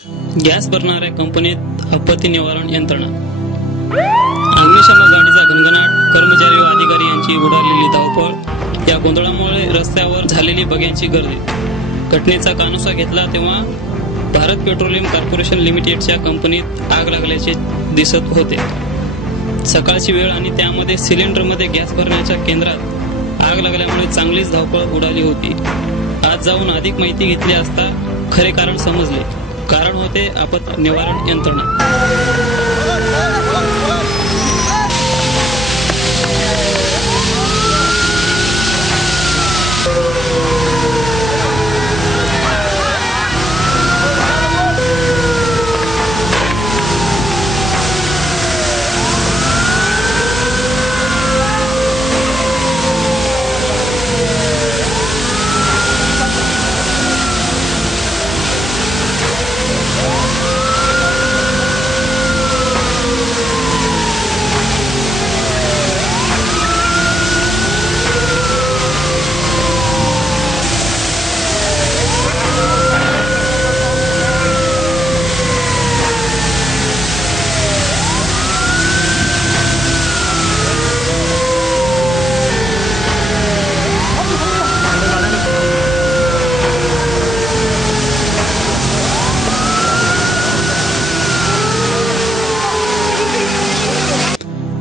Gas भरणाऱ्या कंपनीत आपत्ती निवारण यंत्रणा। अग्निशमन गाडीचा घणघणाट, कर्मचारी व अधिकारी यांची उडालेली धावपळ, या गोंधळामुळे रस्त्यावर झालेली बघ्यांची गर्दी। घटनेचा कानोसा घेतला तेव्हा भारत पेट्रोलियम कॉर्पोरेशन लिमिटेडच्या कंपनीत आग लागल्याचे दिसत होते। सकाळची वेळ आणि त्यामध्ये सिलेंडरमध्ये गॅस भरण्याच्या केंद्रात आग लागल्यामुळे चांगलीच धावपळ उडाली होती। आज जाऊन अधिक माहिती घेतली असता खरे कारण समजले। कारण होते आपत्ती निवारण यंत्रणा।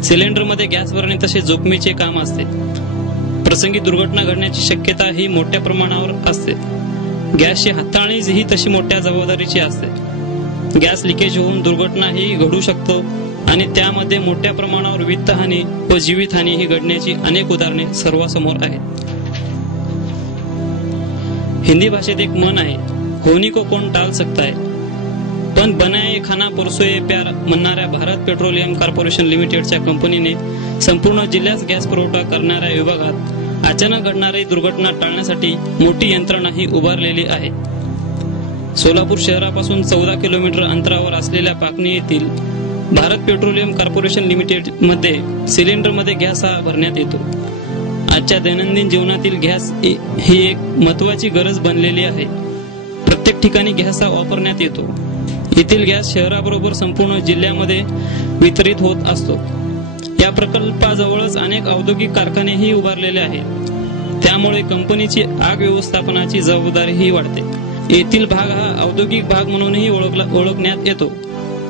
सिलेंडरमध्ये गॅस भरणे तसे जोखमीचे काम असते। प्रसंगी दुर्घटना घडण्याची शक्यता ही मोठ्या प्रमाणावर असते। गॅसची हाताळणी ही तशी मोठ्या जबाबदारीची असते। गॅस लिकेज होऊन दुर्घटनाही घडू शकतो आणि त्यामध्ये मोठ्या प्रमाणावर वित्तहानी व जीवितहानी ही घडण्याची अनेक उदाहरणे सर्वांसमोर आहेत। हिंदी भाषेत एक म्हण आहे, होनी को कौन टाल सकता है, पण बनाए खाना परसोए प्यार म्हणणाऱ्या भारत पेट्रोलियम कॉर्पोरेशन लिमिटेडच्या कंपनीने संपूर्ण जिल्ह्यास गॅस पुरवठा करणाऱ्या विभागात अचानक घडणारी दुर्घटना टाळण्यासाठी मोठी यंत्रणाही उभारलेली आहे। सोलापूर शहरापासून 14 किलोमीटर अंतरावर असलेल्या पाकणी येथील भारत पेट्रोलियम कॉर्पोरेशन लिमिटेड मध्ये सिलेंडरमध्ये गॅस हा भरण्यात येतो। आजच्या दैनंदिन जीवनातील गॅस ही एक महत्त्वाची गरज बनलेली आहे। प्रत्येक ठिकाणी गॅस हा वापरण्यात येतो। येथील गॅस शहराबरोबर संपूर्ण जिल्ह्यामध्ये वितरित होत असतो। या प्रकल्पाजवळच अनेक औद्योगिक कारखानेही उभारलेले आहेत। त्यामुळे कंपनीची आग व्यवस्थापनाची जबाबदारीही वाढते। येथील भाग हा औद्योगिक भाग म्हणूनही ओळखण्यात येतो।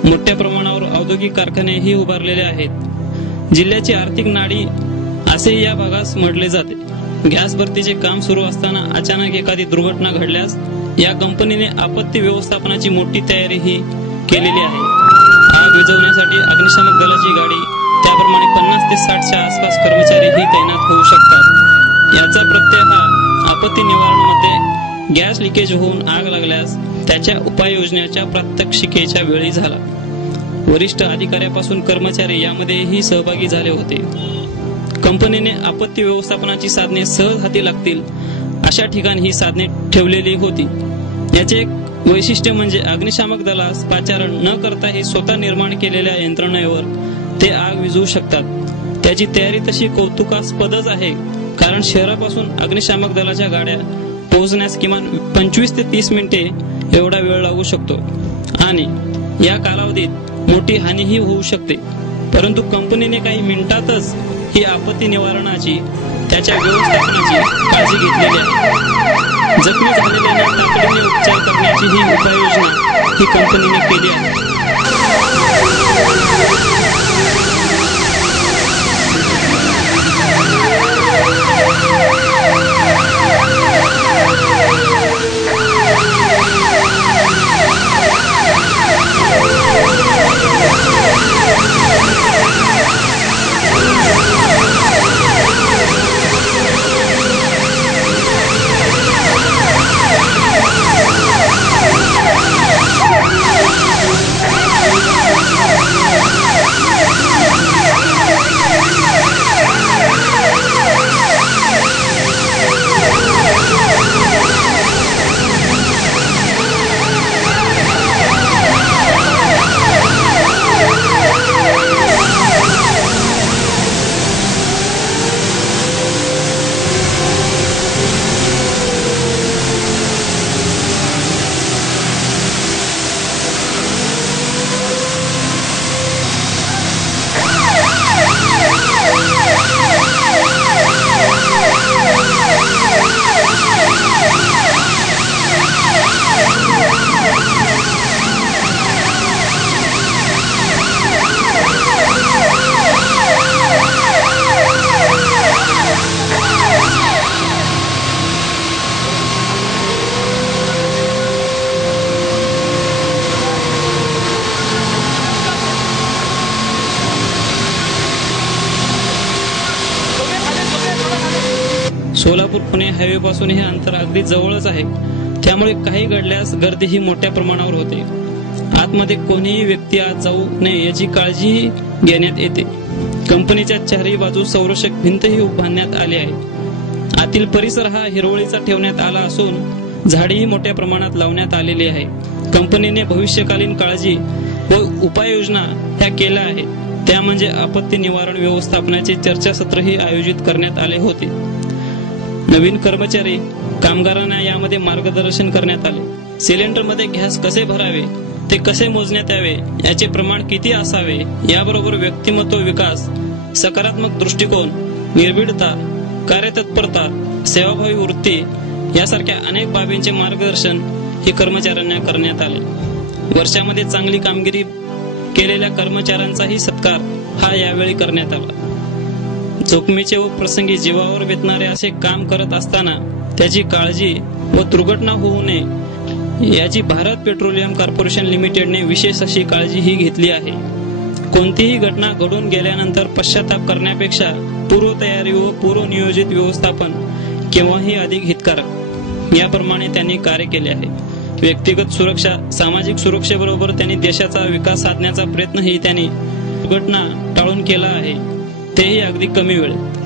मोठ्या प्रमाणावर औद्योगिक कारखानेही उभारलेले आहेत। जिल्ह्याची आर्थिक नाडी असे या भागास म्हटले जाते। गॅस भरतीचे काम सुरू असताना अचानक एखादी दुर्घटना घडल्यास या कंपनीने आपत्ती व्यवस्थापनाची मोठी तयारीही केलेली आहे। आग विझवण्यासाठी अग्निशमन दलाची गाडी, त्याप्रमाणे 50 ते 60च्या आसपास कर्मचारीही तैनात होऊ शकतात। याचा प्रत्यय हा आपत्ती निवारणामध्ये गॅस लिकेज होऊन आग लागल्यास त्याच्या उपाययोजनेच्या प्रात्यक्षिकेच्या वेळी झाला। वरिष्ठ अधिकाऱ्यापासून कर्मचारी यामध्येही सहभागी झाले होते। कंपनीने आपत्ती व्यवस्थापनाची साधने सहज हाती लागतील अशा ठिकाणी ही साधने ठेवलेली होती। याचे एक वैशिष्ट्य म्हणजे अग्निशामक दलास पाचारण न करता ही स्वतः निर्माण केलेल्या यंत्रणेवर ते आग विझवू शकतात। त्याची तयारी तशी कौतुकास्पदच आहे, कारण शहरापासून अग्निशामक दलाच्या गाड्या पोहोचण्यास किमान 25 ते 30 मिनिटे एवढा वेळ लागू शकतो आणि या कालावधीत मोठी हानीही होऊ शकते। परंतु कंपनीने काही मिनिटातच ही आपत्ती निवारणाची, त्याच्या व्यवस्थापनाची काळजी घेतलेली आहे। जखमी झालेल्यांना तातडीने उपचार करण्याची ही उपाययोजना ही कंपनीने केली आहे। सोलापूर पुणे हायवे पासून हे अंतर अगदी जवळच आहे, त्यामुळे काही घडल्यास गर्दीही मोठ्या प्रमाणावर होते. आतमध्ये कोणीही व्यक्ती आत जाऊ नये याची काळजीही घेण्यात येते. कंपनीच्या चारही बाजू संरक्षक भिंतही उभारण्यात आली आहे. आतील परिसर हा हिरवळीचा ठेवण्यात आला असून झाडेही मोठ्या प्रमाणात लावण्यात आलेली आहे. कंपनीने भविष्यकालीन काळजी व उपाययोजना ह्या केल्या आहेत. त्या म्हणजे आपत्ती निवारण व्यवस्थापनाचे चर्चासत्रही आयोजित करण्यात आले होते. नवीन कर्मचारी कामगारांना यामध्ये मार्गदर्शन करण्यात आले. सिलेंडरमध्ये गॅस कसे भरावे, ते कसे मोजण्यात यावे, याचे प्रमाण किती असावे, याबरोबर व्यक्तिमत्व विकास, सकारात्मक दृष्टिकोन, निर्भीडता, कार्यतत्परता, सेवाभावी वृत्ती यासारख्या अनेक बाबींचे मार्गदर्शन हे कर्मचाऱ्यांना करण्यात आले. वर्षामध्ये चांगली कामगिरी केलेल्या कर्मचाऱ्यांचाही सत्कार हा यावेळी करण्यात आला. जोखमीचे व प्रसंगी जीवावर बेतणारे असे काम करत असताना त्याची काळजी व दुर्घटना होऊ नये याची भारत पेट्रोलियम कॉर्पोरेशन लिमिटेडने विशेष अशी काळजी ही घेतली आहे. कोणतीही घटना घडून गेल्यानंतर पश्चाताप करण्यापेक्षा पूर्वतयारी व पूर्वनियोजित व्यवस्थापन केव्हाही अधिक हितकारक याप्रमाणे त्यांनी कार्य केले आहे. व्यक्तिगत सुरक्षा, सामाजिक सुरक्षेबरोबर त्यांनी देशाचा विकास साधण्याचा प्रयत्नही त्यांनी दुर्घटना टाळून केला आहे, तेही अगदी कमी वेळेत.